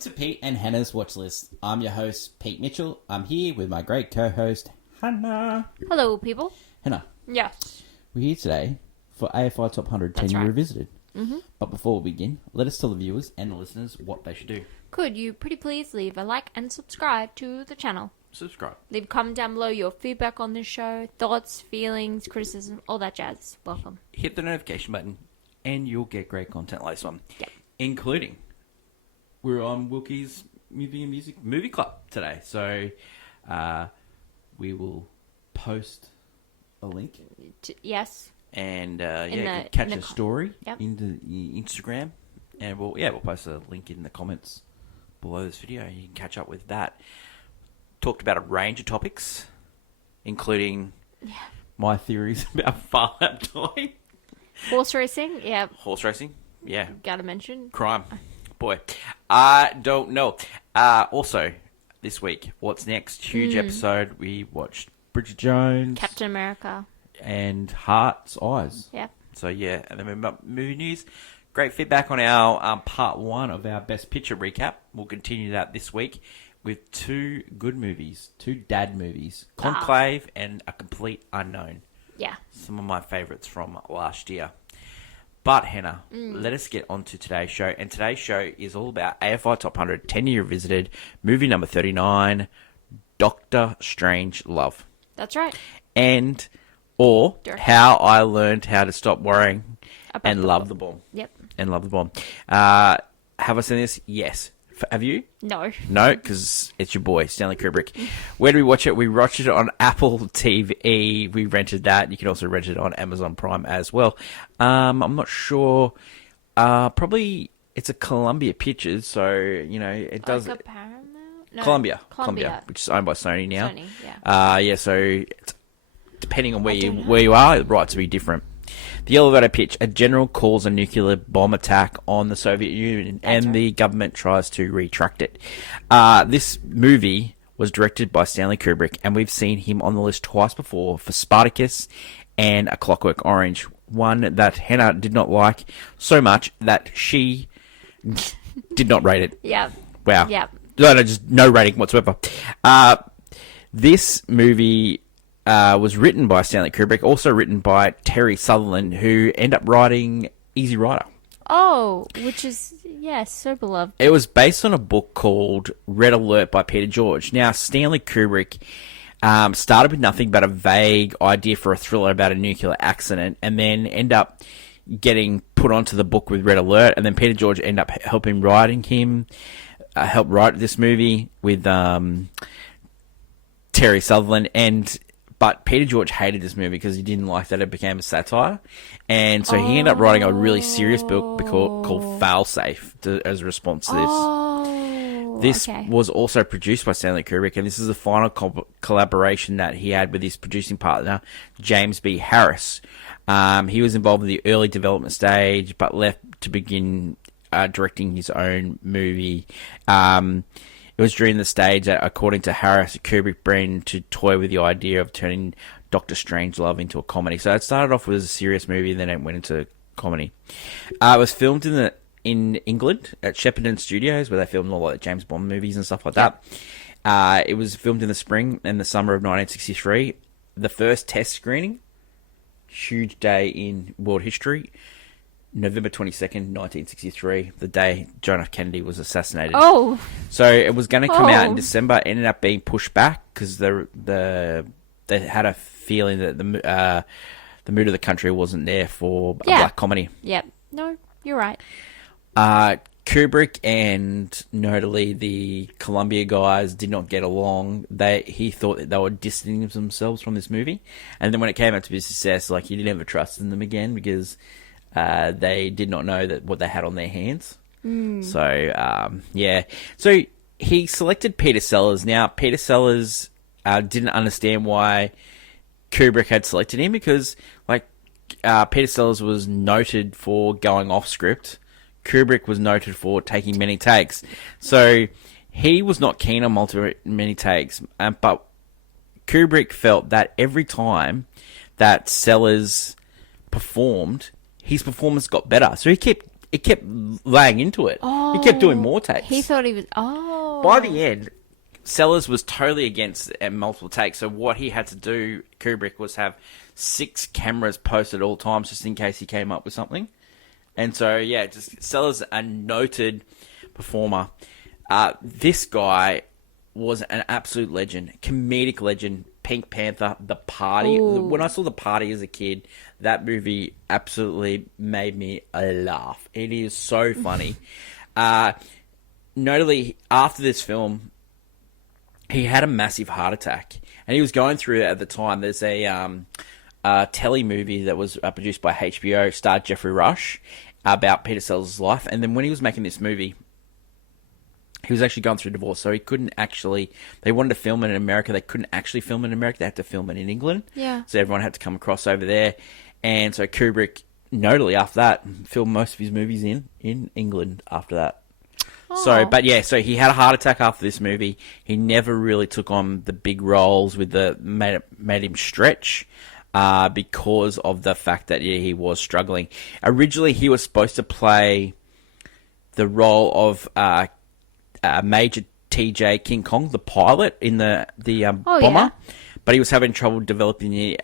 to Pete and Hannah's Watch List. I'm your host, Pete Mitchell. I'm here with my great co-host, Hannah. Hello, people. Hannah. Yeah. We're here today for AFI Top 100 10 Year Revisited. Mm-hmm. But before we begin, let us tell the viewers and the listeners what they should do. Could you pretty please leave a like and subscribe to the channel? Subscribe. Leave a comment down below your feedback on this show, thoughts, feelings, criticism, all that jazz. Welcome. Hit the notification button and you'll get great content like this one. Yeah. Including, we're on Wilkie's Movie Club today. So we will post a link. Yes. And catch a story into Instagram. And we'll post a link in the comments below this video. You can catch up with that. Talked about a range of topics, including my theories about Fallout Toy. Horse racing, yeah. Horse racing, yeah. Gotta mention. Crime. Boy, I don't know. Also, this week, what's next? Huge episode. We watched Bridget Jones. Captain America. And Heart's Eyes. Yeah. So, yeah. And then movie news. Great feedback on our part one of our Best Picture recap. We'll continue that this week with two good movies. Two dad movies. Conclave and A Complete Unknown. Yeah. Some of my favourites from last year. But, Hannah, let us get on to today's show. And today's show is all about AFI Top 100, 10 Year Revisited, movie number 39, Dr. Strangelove. That's right. Or How I Learned How to Stop Worrying and Love the Bomb. Yep. And Love the Bomb. Have I seen this? Yes. Have you? No. No, because it's your boy, Stanley Kubrick. Where do we watch it? We watched it on Apple TV. We rented that. You can also rent it on Amazon Prime as well. I'm not sure. Probably it's a Columbia Pictures, so, it does... Like a Paramount? No. Columbia, which is owned by Sony now. Sony, yeah. So it's, depending on where you are, the rights will be different. The elevator pitch: a general calls a nuclear bomb attack on the Soviet Union, the government tries to retract it. This movie was directed by Stanley Kubrick, and we've seen him on the list twice before for Spartacus and A Clockwork Orange, one that Hannah did not like so much that she did not rate it. Yeah. Wow. Yeah. No, just no rating whatsoever. This movie... was written by Stanley Kubrick, also written by Terry Sutherland, who ended up writing Easy Rider. Oh, which is, so beloved. It was based on a book called Red Alert by Peter George. Now, Stanley Kubrick started with nothing but a vague idea for a thriller about a nuclear accident, and then ended up getting put onto the book with Red Alert, and then Peter George ended up helping help write this movie with Terry Sutherland, But Peter George hated this movie because he didn't like that it became a satire. And so he ended up writing a really serious book called Failsafe as a response to this. This was also produced by Stanley Kubrick, and this is the final collaboration that he had with his producing partner, James B. Harris. He was involved in the early development stage, but left to begin directing his own movie. It was during the stage that, according to Harris, Kubrick began to toy with the idea of turning Dr. Strangelove into a comedy. So it started off with a serious movie, then it went into comedy. It was filmed in England at Shepperton Studios, where they filmed all like James Bond movies and stuff like that. It was filmed in the spring and the summer of 1963. The first test screening, huge day in world history. November 22nd, 1963, the day John F. Kennedy was assassinated. Oh. So it was going to come out in December, ended up being pushed back because they had a feeling that the mood of the country wasn't there for a black comedy. Yep. No, you're right. Kubrick and notably the Columbia guys did not get along. He thought that they were distancing themselves from this movie. And then when it came out to be a success, he didn't ever trust in them again because... they did not know what they had on their hands. So, So he selected Peter Sellers. Now, Peter Sellers didn't understand why Kubrick had selected him because, Peter Sellers was noted for going off script. Kubrick was noted for taking many takes. So, he was not keen on many takes. But Kubrick felt that every time that Sellers performed... his performance got better. So he kept it kept laying into it. Oh, He kept doing more takes. He thought he was. Oh. By the end, Sellers was totally against multiple takes. So what he had to do, Kubrick, was have 6 cameras posted at all times just in case he came up with something. And so, yeah, just Sellers, a noted performer. This guy was an absolute legend, comedic legend. Pink Panther, The Party. Ooh. When I saw The Party as a kid, that absolutely made me laugh. It is so funny. Notably, after this film, he had a massive heart attack, and he was going through it at the time. There's a telly movie that was produced by HBO, starred Jeffrey Rush, about Peter Sellers' life. And then when he was making this movie, he was actually going through divorce, so he couldn't actually... They wanted to film it in America. They couldn't actually film it in America. They had to film it in England. Yeah. So everyone had to come across over there. And so Kubrick, notably after that, filmed most of his movies in England after that. Oh. So he had a heart attack after this movie. He never really took on the big roles with made him stretch because of the fact that he was struggling. Originally, he was supposed to play the role of Major T.J. King Kong, the pilot in the bomber, yeah. but he was having trouble developing the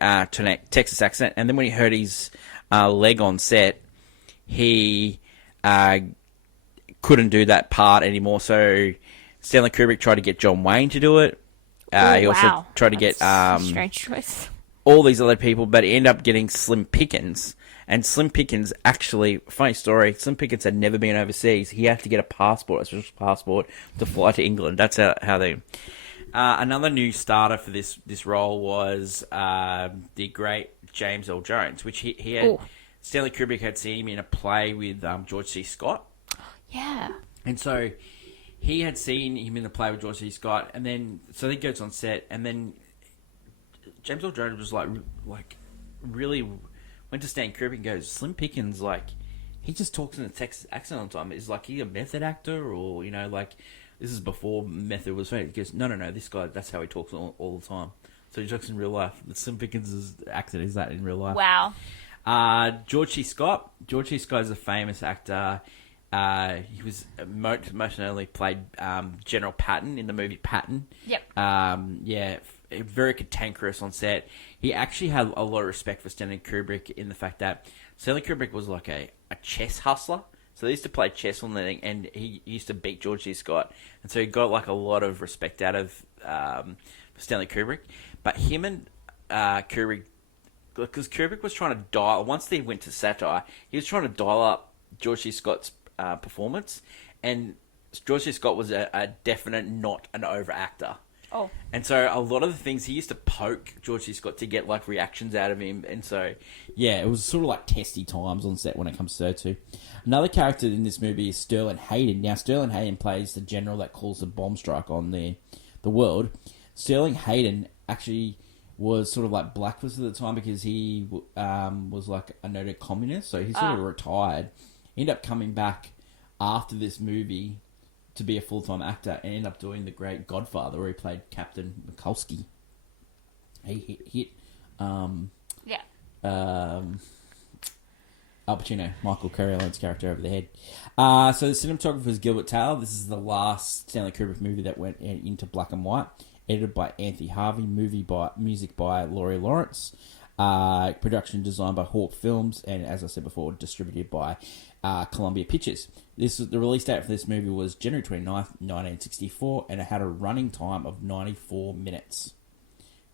Texas accent. And then when he hurt his leg on set, he couldn't do that part anymore. So Stanley Kubrick tried to get John Wayne to do it. He also tried to get strange choice. all these other people, but he ended up getting Slim Pickens. And Slim Pickens, actually, funny story, Slim Pickens had never been overseas. He had to get a special passport, to fly to England. That's how they... another new starter for this role was the great James Earl Jones, which he had... Ooh. Stanley Kubrick had seen him in a play with George C. Scott. Yeah. And so he had seen him in the play with George C. Scott, and then... So he goes on set, and then James Earl Jones was like really... went to Stan Kubrick and goes, Slim Pickens, he just talks in a Texas accent all the time. Is he a method actor, or, this is before method was famous. He goes, no, this guy, that's how he talks all the time. So he talks in real life. Slim Pickens' accent is that in real life. Wow. George C. Scott. George C. Scott is a famous actor. He was most notably played General Patton in the movie Patton. Yep. Very cantankerous on set. He actually had a lot of respect for Stanley Kubrick in the fact that Stanley Kubrick was like a chess hustler. So they used to play chess on the thing, and he used to beat George C. Scott. And so he got a lot of respect out of Stanley Kubrick. But him and Kubrick, because Kubrick was trying to dial, once they went to satire, he was trying to dial up George C. Scott's performance. And George C. Scott was a definite not an over actor. Oh. And so a lot of the things, he used to poke George C. Scott to get reactions out of him. And so, yeah, it was sort of testy times on set when it comes to those two. Another character in this movie is Sterling Hayden. Now, Sterling Hayden plays the general that calls the bomb strike on the world. Sterling Hayden actually was sort of blacklisted at the time because he was a noted communist. So he sort of retired. Ended up coming back after this movie to be a full-time actor, and ended up doing The Great Godfather, where he played Captain Mikulski. He hit Al Pacino, Michael Corleone's character, over the head. So the cinematographer is Gilbert Taylor. This is the last Stanley Kubrick movie that went into black and white. Edited by Anthony Harvey, music by Laurie Lawrence, production designed by Hawk Films, and as I said before, distributed by Columbia Pictures. The release date for this movie was January 29th, 1964, and it had a running time of 94 minutes.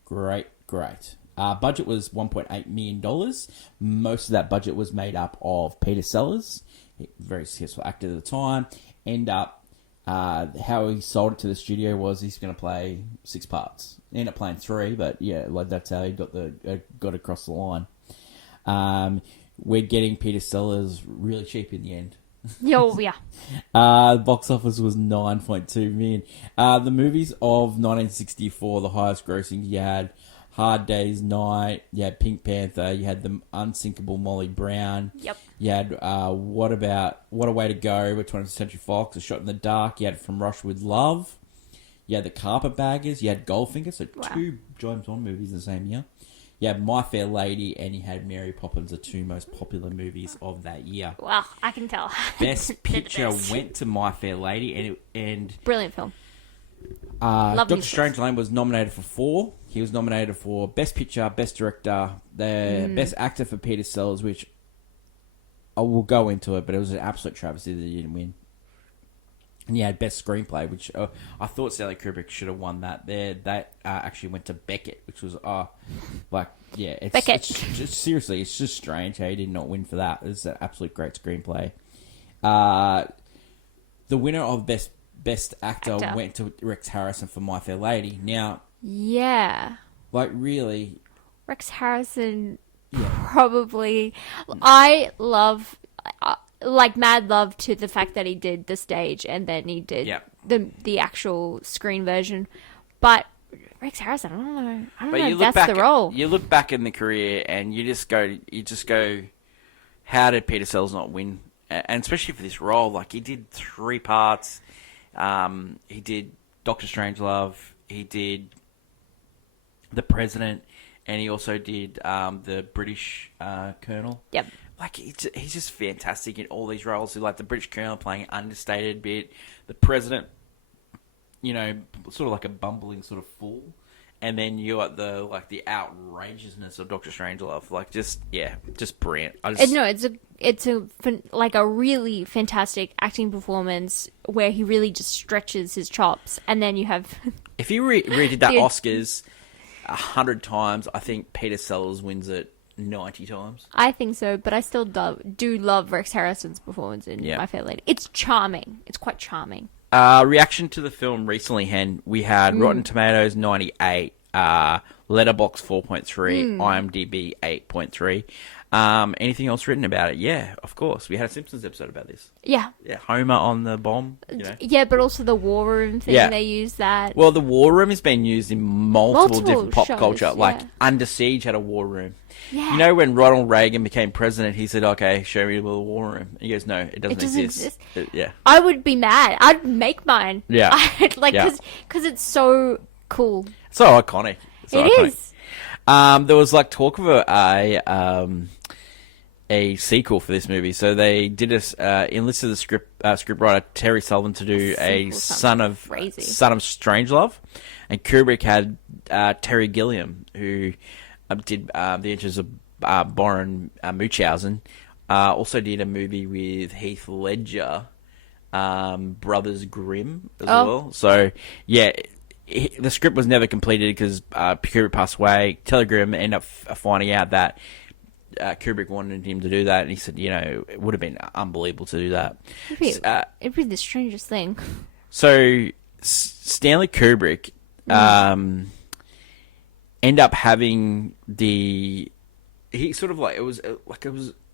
Great. Budget was $1.8 million. Most of that budget was made up of Peter Sellers, very successful actor at the time. How he sold it to the studio was he's going to play 6 parts. He ended up playing 3, but yeah, that's how he got across the line. We're getting Peter Sellers really cheap in the end. Yeah. Box office was 9.2 million. The movies of 1964, the highest grossing, you had Hard Day's Night, you had Pink Panther, you had The Unsinkable Molly Brown. Yep. You had What a Way to Go with 20th Century Fox, A Shot in the Dark. You had From Russia with Love. You had The Carpetbaggers. You had Goldfinger, so 2 James Bond movies in the same year. Yeah, My Fair Lady, and you had Mary Poppins, the two most popular movies of that year. Well, I can tell. Best Picture went to My Fair Lady, and brilliant film. Doctor Strangelove was nominated for 4. He was nominated for Best Picture, Best Director, the Best Actor for Peter Sellers, which I will go into it, but it was an absolute travesty that he didn't win. And you had Best Screenplay, which I thought Stanley Kubrick should have won that. That actually went to Beckett, which was it's just seriously, it's just strange how he did not win for that. It's an absolute great screenplay. The winner of Best Actor went to Rex Harrison for My Fair Lady. Now, yeah, like really, Rex Harrison probably. I love. Like mad love to the fact that he did the stage and then he did the actual screen version, but Rex Harrison, I don't know if that's the role. You look back in the career and you just go, how did Peter Sellers not win? And especially for this role, like he did 3 parts. He did Doctor Strangelove, he did The President, and he also did the British Colonel. Yep. Like, he's just fantastic in all these roles. Like, the British Colonel playing an understated bit. The President, sort of like a bumbling sort of fool. And then you got the outrageousness of Doctor Strangelove. Like, just brilliant. It's a really fantastic acting performance where he really just stretches his chops. And then you have... If you redid that Oscars 100 times, I think Peter Sellers wins it 90 times. I think so, but I still do love Rex Harrison's performance in My Fair Lady. It's charming. It's quite charming. Reaction to the film recently, Hen, we had Rotten Tomatoes 98, Letterboxd 4.3, IMDb 8.3. Anything else written about it? Yeah, of course. We had a Simpsons episode about this. Yeah. Yeah, Homer on the bomb. Yeah, but also the War Room thing, they use that. Well, the War Room has been used in multiple different pop shows, culture. Yeah. Like, Under Siege had a War Room. Yeah. You know, when Ronald Reagan became president, he said, okay, show me the War Room. And he goes, no, it doesn't exist. Yeah. I would be mad. I'd make mine. Yeah. Because it's so cool. So iconic. It is. There was talk of a sequel for this movie. So they did enlisted the scriptwriter Terry Sullivan to do a Son of Strangelove, and Kubrick had Terry Gilliam, who did The Adventures of Baron Munchausen. Also did a movie with Heath Ledger, Brothers Grimm as well. So yeah. The script was never completed because Kubrick passed away. Telegram ended up finding out that Kubrick wanted him to do that, and he said, it would have been unbelievable to do that. It'd be the strangest thing. So Stanley Kubrick ended up having he sort of it was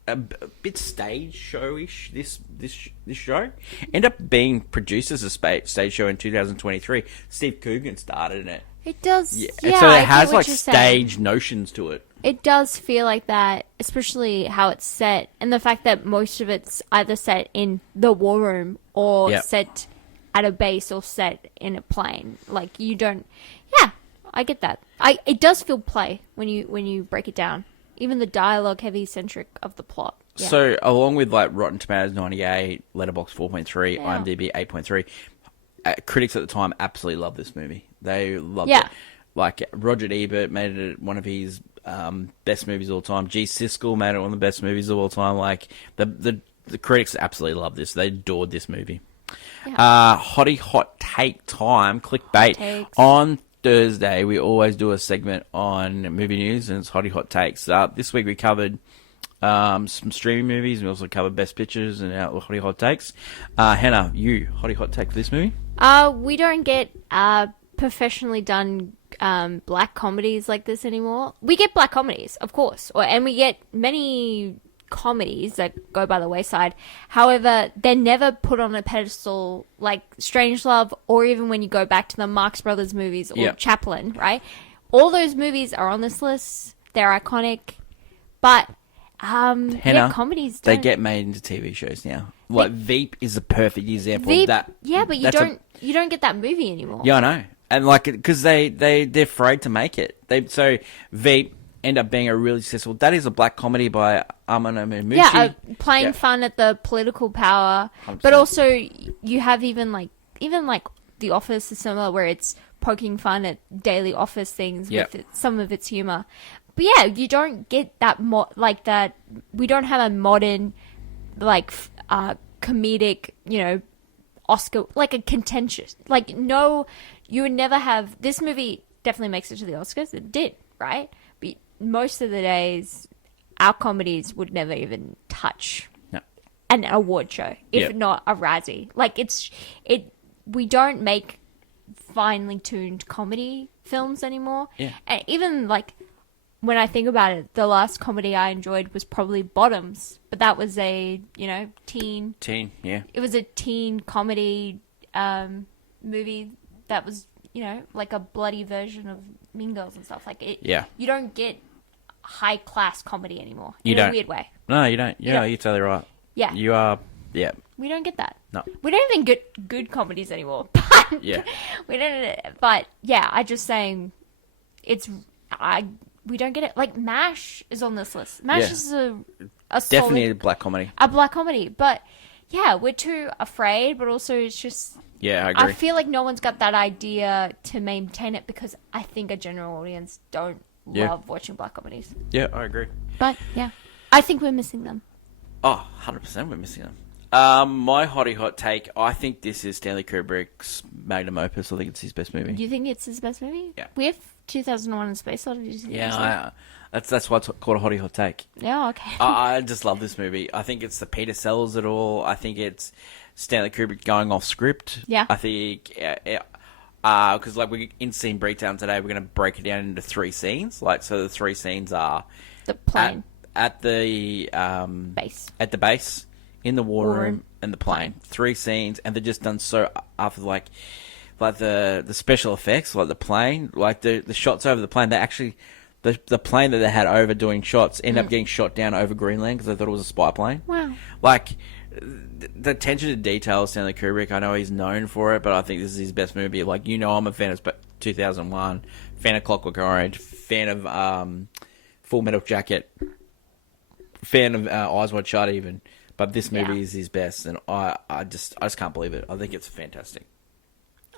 a bit stage showish. This show ended up being produced as a stage show in 2023. Steve Coogan started in it. It does, yeah. And so it has stage notions to it. It does feel like that, especially how it's set, and the fact that most of it's either set in the War Room or set at a base or set in a plane. Like you don't. Yeah, I get that. It does feel play when you break it down. Even the dialogue heavy centric of the plot. Yeah. So along with Rotten Tomatoes 98, Letterboxd 4.3, IMDb 8.3, critics at the time absolutely loved this movie. They loved it. Like Roger Ebert made it one of his best movies of all time. G. Siskel made it one of the best movies of all time. Like the critics absolutely loved this. They adored this movie. Yeah. Hottie hot take time, clickbait on Thursday. We always do a segment on movie news, and it's Hottie Hot Takes. This week we covered some streaming movies. We also covered Best Pictures and our Hottie Hot Takes. Hannah, Hottie Hot Take for this movie? We don't get professionally done black comedies like this anymore. We get black comedies, of course, and we get many comedies that go by the wayside. However, they're never put on a pedestal like Strangelove, or even when you go back to the Marx Brothers movies or Chaplin, right? All those movies are on this list. They're iconic, but Hannah, comedies they get made into TV shows now. Like Veep is a perfect example of that. Yeah, but you don't get that movie anymore. Yeah, I know. And because they're afraid to make it. So Veep, end up being a really successful. That is a black comedy by Amano Mimuchi. Yeah, playing fun at the political power, 100%. but also you have even like The Office is similar, where it's poking fun at daily office things with some of its humor. But yeah, you don't get that like that. We don't have a modern like comedic, Oscar, like a contentious, like no, you would never have. This movie definitely makes it to the Oscars. It did, right? But most of the days, our comedies would never even touch an award show, if not a Razzie. Like we don't make finely tuned comedy films anymore. Yeah. And even like when I think about it, the last comedy I enjoyed was probably Bottoms, but that was a, teen. Yeah. It was a teen comedy movie that was, like a bloody version of Mean Girls and stuff. Like it. Yeah. You don't get high class comedy anymore You in don't. a weird way. No, you don't. Yeah, don't. you're totally right. Yeah. You are. Yeah. We don't get that. No. We don't even get good comedies anymore. But Yeah. We don't. But yeah, I just saying, we don't get it. Like MASH is on this list. MASH is a Definitely solid, a black comedy. a black comedy. But yeah, we're too afraid. But also, it's just. Yeah, I agree. I feel like no one's got that idea to maintain it because I think a general audience don't love watching black comedies. Yeah, I agree. But yeah, I think we're missing them. Oh, 100% we're missing them. My hottie hot take, I think this is Stanley Kubrick's magnum opus. I think it's his best movie. Do you think it's his best movie? Yeah. We have 2001 in Space Odyssey. Yeah, that's why it's called a hottie hot take. Yeah, okay. I just love this movie. I think it's the Peter Sellers it all. I think it's Stanley Kubrick going off script. Yeah. I think, because like we're in scene breakdown today, we're going to break it down into 3 scenes. Like, so the 3 scenes are The plane. at the Base. at the base, in the war War room, and the plane. 3 scenes, and they're just done so after like the special effects, like the plane, like the shots over the plane. They actually the plane that they had over doing shots ended up getting shot down over Greenland because they thought it was a spy plane. Wow. Like the attention to detail, Stanley Kubrick. I know he's known for it, but I think this is his best movie. Like, I'm a fan of 2001, fan of Clockwork Orange, fan of Full Metal Jacket, fan of Eyes Wide Shut even. But this movie is his best, and I just can't believe it. I think it's fantastic.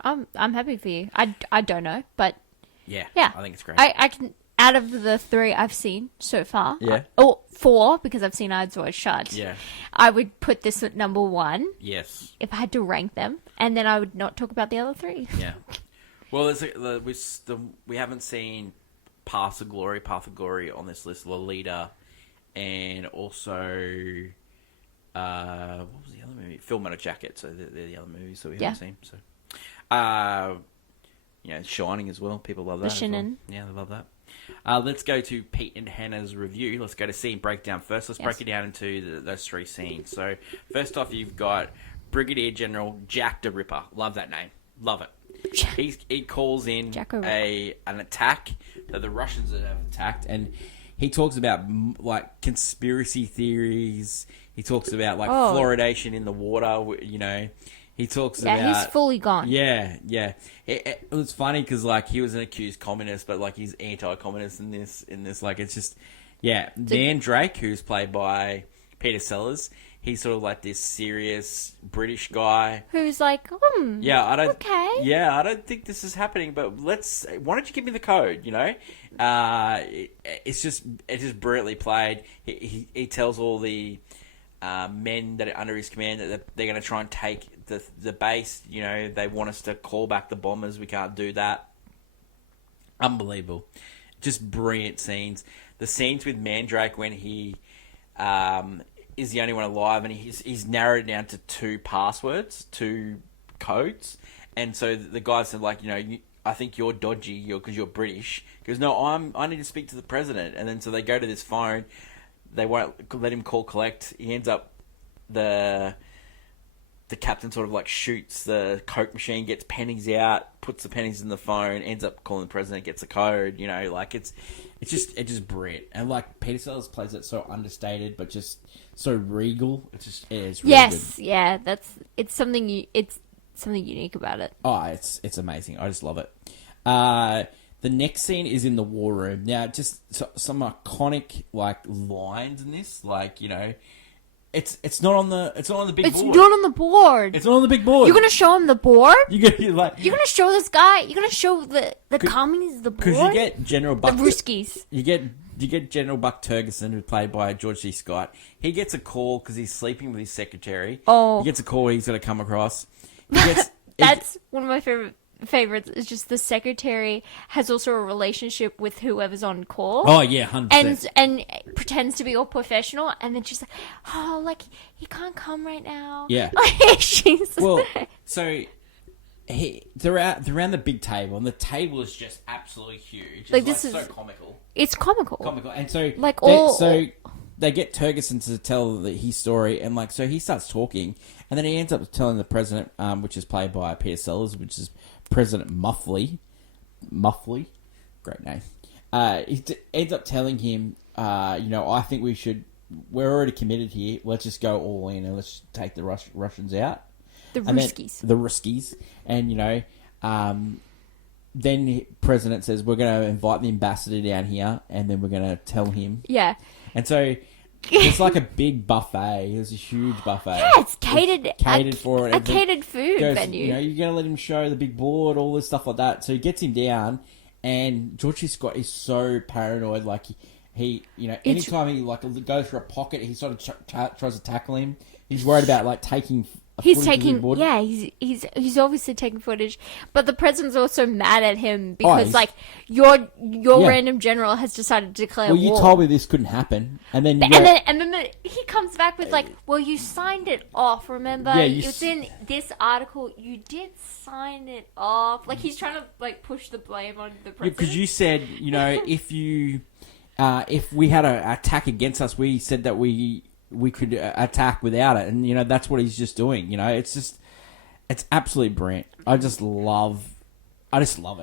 I'm happy for you. I don't know, but Yeah, I think it's great. I can, out of the 3 I've seen so far, or 4 because I've seen Eyes Wide Shut. Yeah. I would put this at number 1. Yes. If I had to rank them, and then I would not talk about the other 3. Yeah. Well, we haven't seen Path of Glory on this list. Lolita, and also what was the other movie? Full Metal Jacket. So they're the other movies that we haven't seen. So, Shining as well. People love that. The Shining. Well. Yeah, they love that. Let's go to Pete and Hannah's review. Let's go to scene breakdown first. Let's break it down into those 3 scenes. So, first off, you've got Brigadier General Jack the Ripper. Love that name. Love it. He calls in an attack that the Russians have attacked, and he talks about like conspiracy theories. He talks about like fluoridation in the water. He talks about... Yeah, he's fully gone. Yeah. It was funny because like he was an accused communist, but like he's anti-communist in this. Like it's just... Yeah. Mandrake, who's played by Peter Sellers, he's sort of like this serious British guy. Who's like, yeah, I don't... Okay. Yeah, I don't think this is happening, but why don't you give me the code, It's just brilliantly played. He tells all the... men that are under his command that they're going to try and take the base. They want us to call back the bombers. We can't do that. Unbelievable. Just brilliant scenes. The scenes with Mandrake when he is the only one alive, and he's narrowed it down to 2 passwords, 2 codes. And so the guy said, like, I think you're dodgy because you're British. He goes, no, I need to speak to the president. And then so they go to this phone. They won't let him call collect. He ends up the captain sort of like shoots the Coke machine, gets pennies out, puts the pennies in the phone, ends up calling the president, gets a code. Like it's just brilliant. And like Peter Sellers plays it so understated, but just so regal. It's really yes, good. Yeah, it's something unique about it. Oh, it's amazing. I just love it. The next scene is in the war room. Now, just some iconic like lines in this, like, you know, it's not on the big It's board. not on the board. It's not on the big board. You're gonna show him the board? You're gonna show this guy? You're gonna show the commies the board? because you get General Buck. The Ruskies. You get General Buck Turgison, who's played by George C. Scott. He gets a call because he's sleeping with his secretary. Oh. He gets a call he's got to come across. He gets, That's one of my favorites. Is just the secretary has also a relationship with whoever's on call. Oh yeah, 100%. And pretends to be all professional, and then she's like, "Oh, like he can't come right now." Yeah. She's Well, so they're around the big table, and the table is just absolutely huge. Like, It's this so is- comical. It's comical. And so Like, they get Turgison to tell his story, and like so he starts talking, and then he ends up telling the president, which is played by Peter Sellers, which is President Muffley, great name. He ends up telling him, I think we're already committed here. Let's just go all in and let's take the Russians out. The Ruskies. And then the president says, we're going to invite the ambassador down here, and then we're going to tell him. Yeah. And so it's like a big buffet. It's a huge buffet. Yeah, it's catered for it. A catered food venue. You're going to let him show the big board, all this stuff like that. So he gets him down, and George C. Scott is so paranoid. Like he anytime he like goes for a pocket, he sort of tries to tackle him. He's worried about like taking. He's obviously taking footage, but the president's also mad at him because your random general has decided to declare war. Well, you told me this couldn't happen, and then he comes back with like, well, you signed it off. Remember, it's in this article. You did sign it off. Like he's trying to like push the blame on the president. Because you said, if we had an attack against us, we said that we could attack without it, and that's what he's just doing. It's absolutely brilliant. I just love it. I love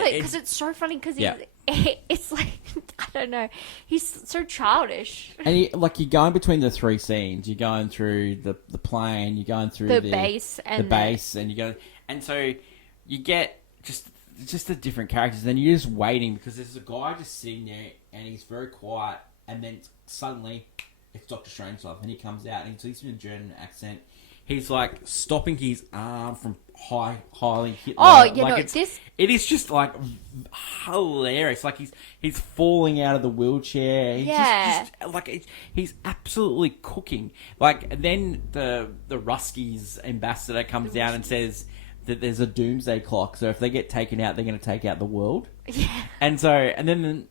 it because it's so funny because it's like I don't know, he's so childish. And you're going between the three scenes. You're going through the plane. You're going through the base, and you go, and so you get just the different characters. And then you're just waiting because there's a guy just sitting there and he's very quiet, and then suddenly it's Dr. Strangelove, and he comes out and he speaks in a German accent. He's like stopping his arm from highly Hitler. Oh, it is just like hilarious. Like he's falling out of the wheelchair. He's absolutely cooking. Like then the Ruskies ambassador comes down and says that there's a doomsday clock. So if they get taken out, they're going to take out the world. Yeah. And then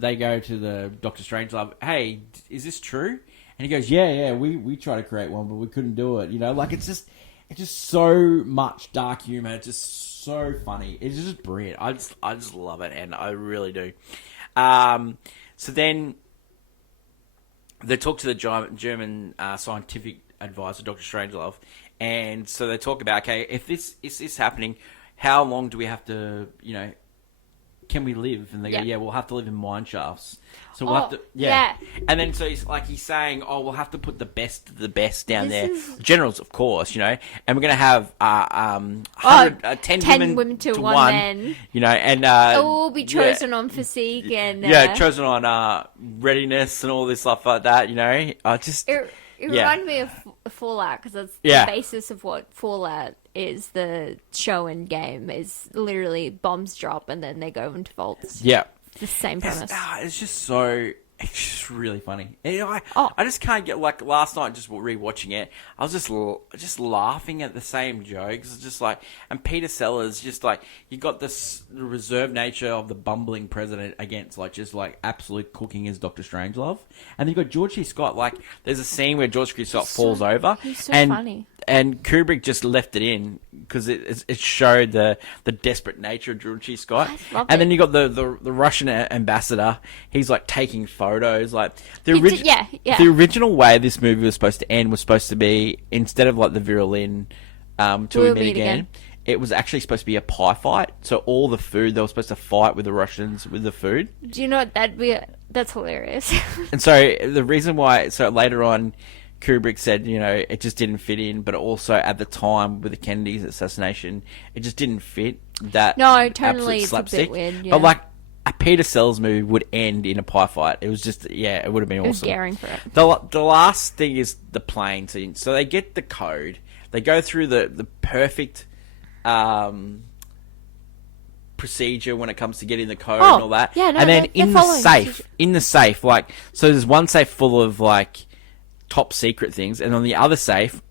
they go to the Dr. Strangelove. Hey, is this true? And he goes, yeah, we tried to create one, but we couldn't do it. It's just so much dark humor. It's just so funny. It's just brilliant. I just love it, and I really do. So then they talk to the German scientific advisor, Dr. Strangelove, and so they talk about, okay, if this is happening, how long do we have to, can we live? And they go, we'll have to live in mine shafts. So we'll have to, And then so he's saying, we'll have to put the best of the best down there. Generals, of course, and we're going to have 10 women to one man. And it will be chosen on physique and chosen on readiness and all this stuff like that. It reminded me of Fallout because that's the basis of what Fallout is. The show and game is literally bombs drop and then they go into vaults. Yeah. It's the same premise. It's just really funny. I just can't get, like, last night just rewatching it, I was just laughing at the same jokes. It's just like, and Peter Sellers, just like, you got this reserved nature of the bumbling president against absolute cooking as Dr. Strangelove. And then you got George C. Scott, like, there's a scene where George C. Scott falls over. He's so funny. And Kubrick just left it in because it showed the desperate nature of George C. Scott. And then you got the Russian ambassador. He's like taking photos. Like the original way this movie was supposed to end was supposed to be, instead of like the Virulin till we meet again, it was actually supposed to be a pie fight. So all the food, they were supposed to fight with the Russians with the food. Do you know what that'd be? That's hilarious. And so the reason why, so later on, Kubrick said, it just didn't fit in, but also at the time with the Kennedy's assassination, it just didn't fit. That No, totally, absolute it's a bit slapstick. weird, yeah. But like a Peter Sellers movie would end in a pie fight. It was just, it would have been awesome. It was daring for it. The last thing is the plane scene. So they get the code. They go through the perfect procedure when it comes to getting the code and all that. Yeah, no, and then they're following. in the safe, like, so there's one safe full of like top secret things, and on the other safe,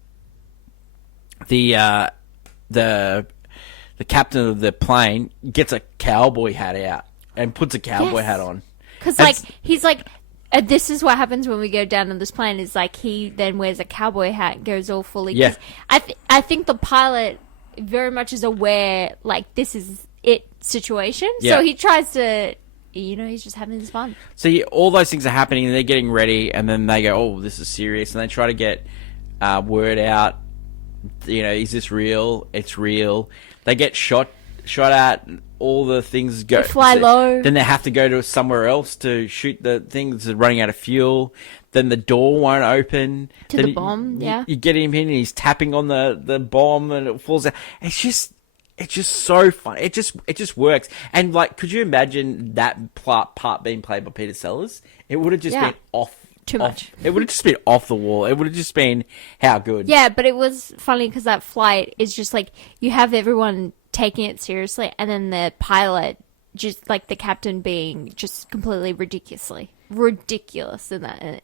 the captain of the plane gets a cowboy hat out and puts a cowboy hat on. Because, like, he's like, this is what happens when we go down on this plane, is like, he then wears a cowboy hat, goes all fully. Yeah. I think the pilot very much is aware, like, this is it situation. Yeah. So he tries to, he's just having his fun. So all those things are happening, and they're getting ready, and then they go, oh, this is serious, and they try to get word out, is this real? It's real. They get shot at, all the things go... They fly low. Then they have to go to somewhere else to shoot the things that are running out of fuel. Then the door won't open. To then the bomb, yeah. You get him in, and he's tapping on the bomb, and it falls out. It's just so fun. It just works. And, like, could you imagine that part being played by Peter Sellers? It would have just been off. Too much. It would have just been off the wall. It would have just been how good. Yeah, but it was funny because that flight is just like, you have everyone taking it seriously, and then the pilot, just like the captain, being just completely ridiculous in that,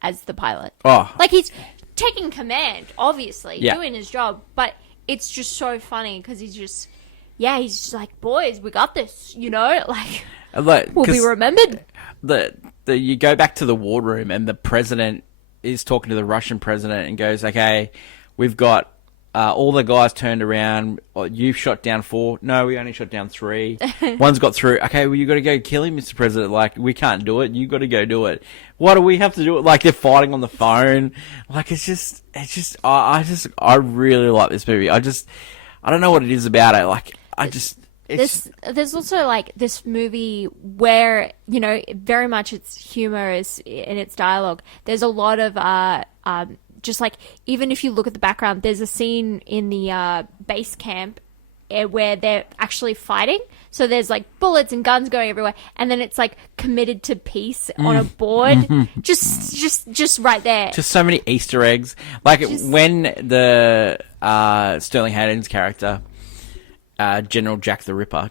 as the pilot. Oh. Like, he's taking command, obviously, Yeah. doing his job, but it's just so funny because he's just like, boys, we got this, like, we'll be remembered. You go back to the war room, and the president is talking to the Russian president and goes, okay, we've got all the guys turned around. You've shot down 4. No, we only shot down 3. One's got through. Okay, well, you got to go kill him, Mr. President. Like, we can't do it. You got to go do it. Why do we have to do it? Like, they're fighting on the phone. Like, I really like this movie. I don't know what it is about it. Like, there's also like this movie where, very much its humor is in its dialogue. There's a lot of just like, even if you look at the background, there's a scene in the base camp where they're actually fighting. So there's like bullets and guns going everywhere, and then it's like committed to peace on a board, just right there. Just so many Easter eggs. Like when the Sterling Hayden's character, General Jack O'Ripper,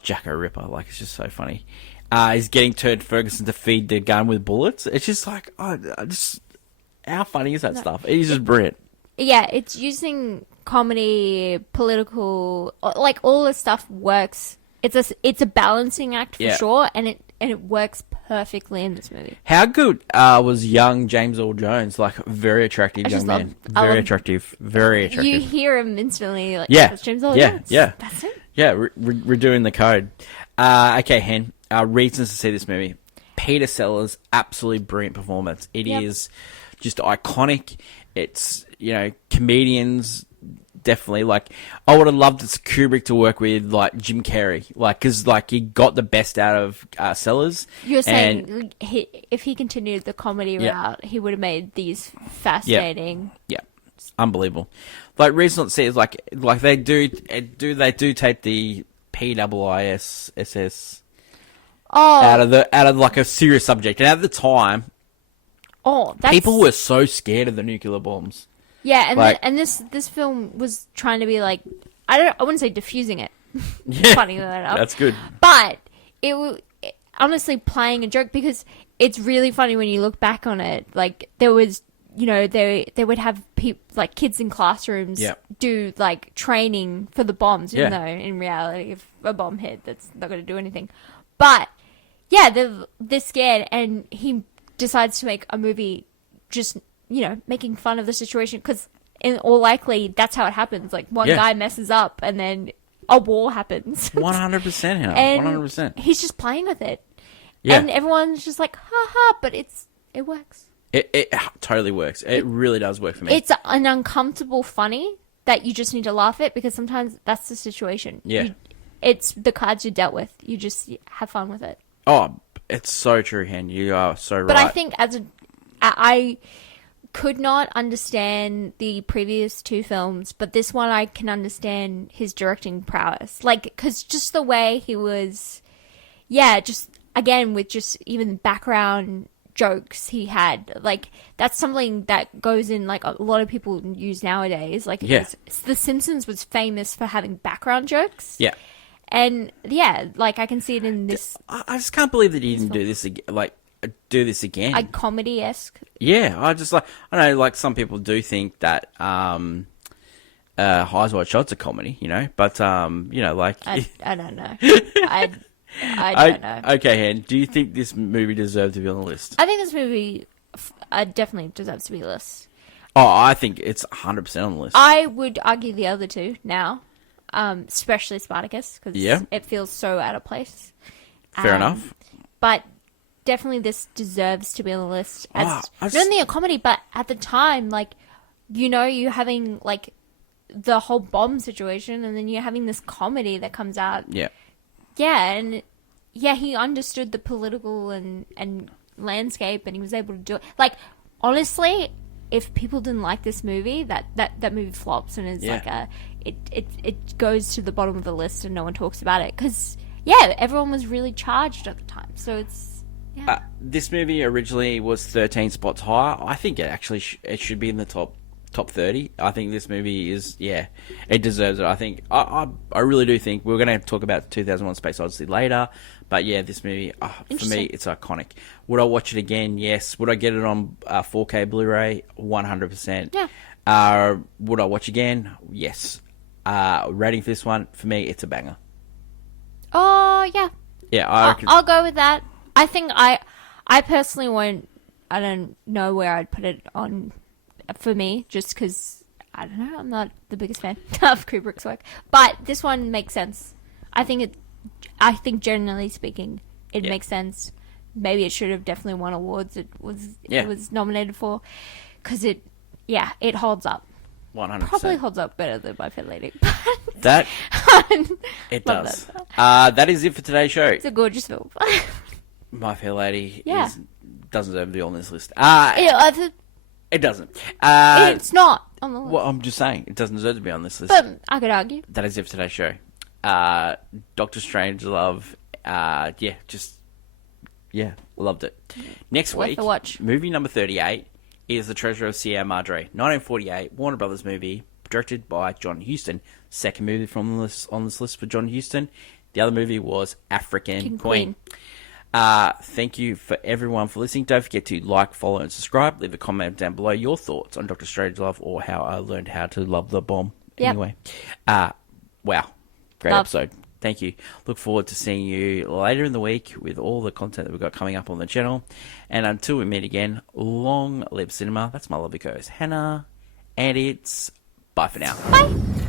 like, it's just so funny. Is getting Turd Ferguson to feed the gun with bullets. It's just like, how funny is that stuff? It's just brilliant. Yeah, it's using comedy, political, like, all this stuff works. It's a balancing act for sure, and it works perfectly in this movie. How good was young James Earl Jones? Like, very attractive young man. Very attractive. You hear him instantly, like, that's James Earl Jones. Yeah. That's it. Yeah, we're doing the code. Okay, Hen. Reasons to see this movie. Peter Sellers, absolutely brilliant performance. It is just iconic. It's, comedians, definitely. Like, I would have loved Kubrick to work with, like, Jim Carrey. Like, because, like, he got the best out of Sellers. You're saying if he continued the comedy route, he would have made these fascinating. Yeah. Unbelievable. Like, reason to see is like they do take the PIISS out of like a serious subject, and at the time, people were so scared of the nuclear bombs. Yeah, and like, this film was trying to be like, I wouldn't say diffusing it. Funny that up. That's good. But it honestly playing a joke, because it's really funny when you look back on it. Like, there was, they would have like kids in classrooms do like training for the bombs, even though in reality, if a bomb hit, that's not going to do anything. But yeah, they're scared, and he decides to make a movie just, making fun of the situation, because in all likely that's how it happens. Like, one guy messes up, and then a war happens. 100%, Hannah. 100%. He's just playing with it, yeah. And everyone's just like, ha ha, but it works. It totally works. It really does work for me. It's an uncomfortable funny that you just need to laugh at, because sometimes that's the situation. Yeah. It's the cards you're dealt with. You just have fun with it. Oh, it's so true, Hen. You are so right. But I think could not understand the previous two films, but this one I can understand his directing prowess. Like, because just the way he was, just again with just even background jokes he had, like that's something that goes in like a lot of people use nowadays. Like, The Simpsons was famous for having background jokes. Yeah. And like I can see it in this. I just can't believe that he didn't do this again. Like, do this again. Like comedy-esque. Yeah, I know, like some people do think that Eyes Wide Shut's a comedy, but like I don't know. I don't know. Okay, Hen, do you think this movie deserved to be on the list? I think this movie definitely deserves to be on the list. Oh, I think it's 100% on the list. I would argue the other two now, especially Spartacus, because it feels so out of place. Fair enough. But definitely this deserves to be on the list as not only a comedy, but at the time, like, you're having like the whole bomb situation, and then you're having this comedy that comes out. Yeah. Yeah, and he understood the political and landscape, and he was able to do it. Like, honestly, if people didn't like this movie, that movie flops and is like it goes to the bottom of the list and no one talks about it because everyone was really charged at the time. So it's this movie originally was 13 spots higher. I think it actually it should be in the top 30. I think this movie is it deserves it. I think I really do think we're going to talk about 2001: Space Odyssey later, but this movie for me it's iconic. Would I watch it again? Yes. Would I get it on 4K Blu-ray? 100%. Yeah. Would I watch again? Yes. Rating for this one, for me, it's a banger. Oh yeah. Yeah, I'll go with that. I think I personally won't. I don't know where I'd put it on. For me, just because, I don't know, I'm not the biggest fan of Kubrick's work. But this one makes sense. I think generally speaking, it makes sense. Maybe it should have definitely won awards it was nominated for. Because it holds up. 100%. Probably holds up better than My Fair Lady. That, it does. That is it for today's show. It's a gorgeous film. My Fair Lady doesn't deserve to be on this list. It doesn't. It's not on the list. Well, I'm just saying, it doesn't deserve to be on this list. But I could argue. That is it for today's show. Doctor Strangelove. Loved it. Next Worth week, the watch. movie number 38 is The Treasure of Sierra Madre. 1948, Warner Brothers movie, directed by John Huston. Second movie on this list for John Huston. The other movie was African Queen. Thank you for everyone for listening. Don't forget to like, follow, and subscribe. Leave a comment down below your thoughts on Dr. Strangelove or how I learned how to love the bomb. Anyway, wow, great episode. Thank you. Look forward to seeing you later in the week with all the content that we've got coming up on the channel. And until we meet again, long live cinema. That's my lovely co-host Hannah, and it's bye for now. Bye.